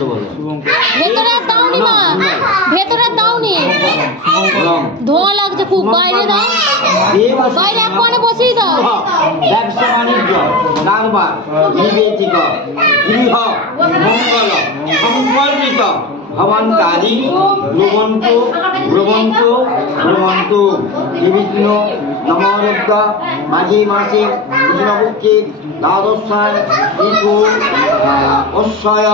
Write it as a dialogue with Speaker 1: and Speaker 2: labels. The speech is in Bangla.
Speaker 1: মন্ত্র বলো।
Speaker 2: ভেতরে দাওনি মা। ভেতরে দাও
Speaker 1: নি
Speaker 2: ধোঁয়া লাগছে খুব বাইরে দাও। বাইরে এক কোণে বসিয়ে দাও।
Speaker 1: ব্যবসা বাণিজ্য কারবার বিবেচিত গৃহ মঙ্গল সংকল্পিত ভবন্তাদি ব্রবন্তু ব্রবন্তু ব্রবন্তু বিভিন্ন নমরুদ্র মাঝে মাসে কৃষ্ণপুত্রিক দ্বাদশ অশ্বয়